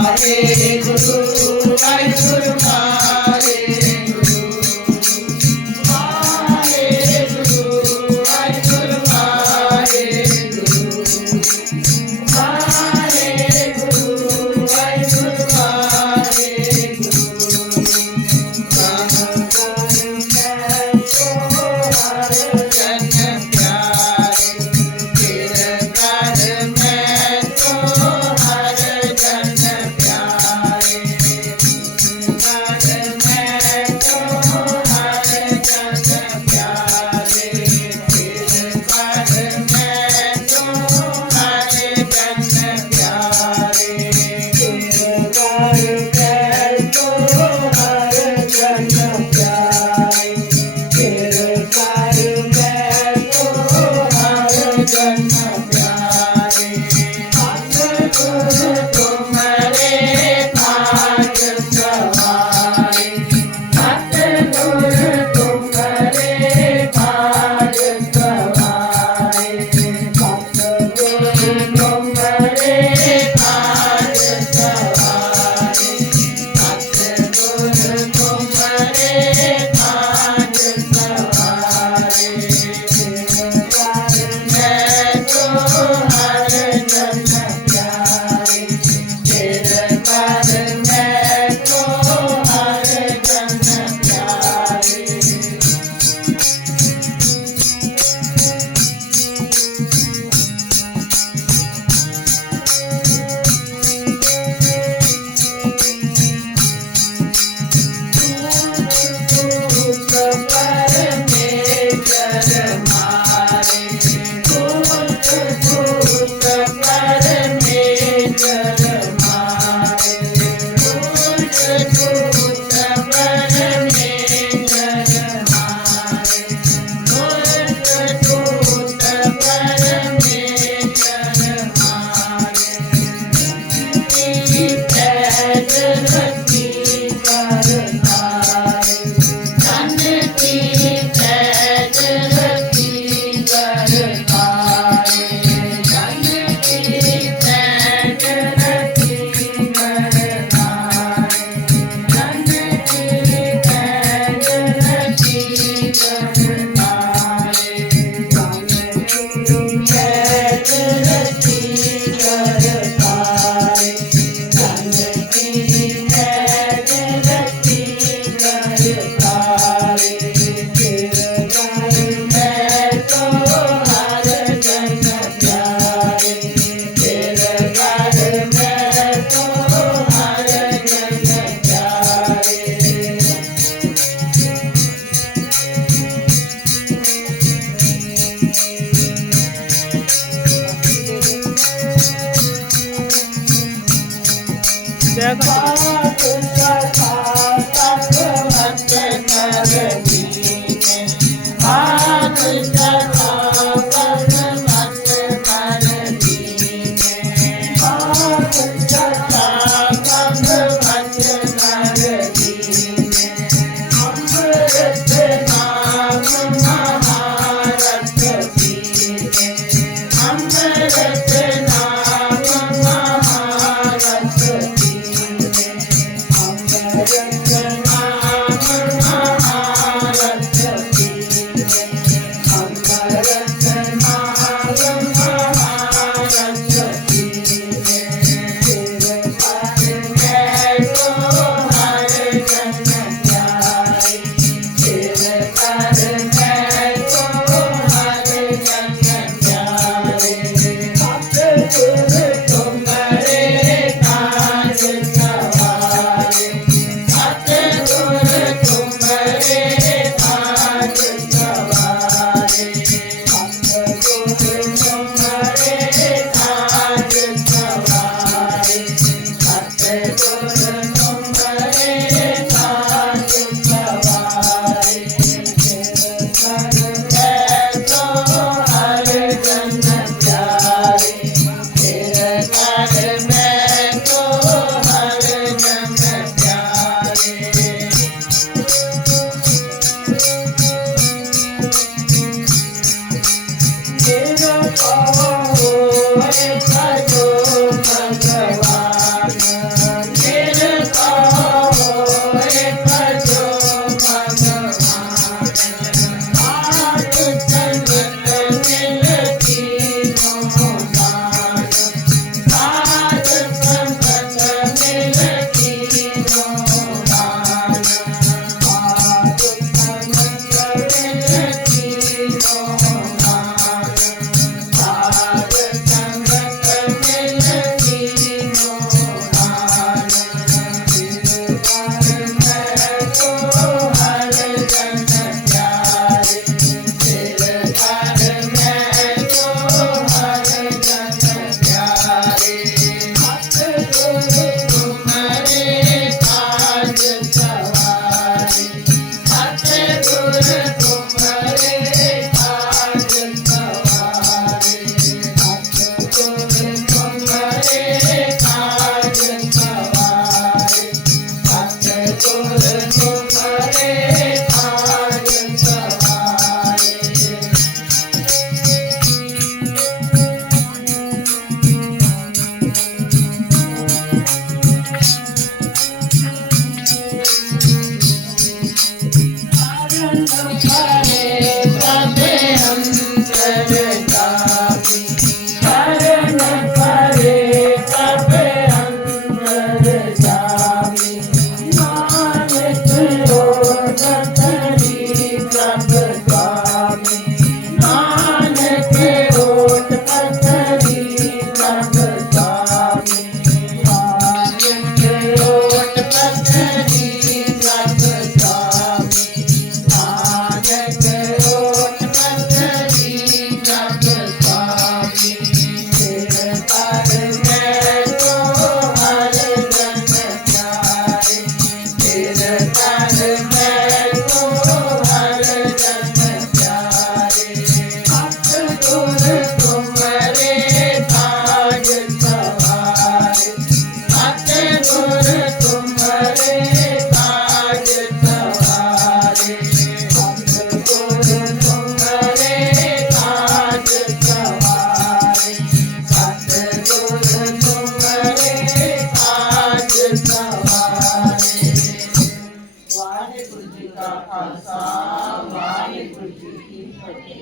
I hate Hare Guru, Hare Guru. Oh,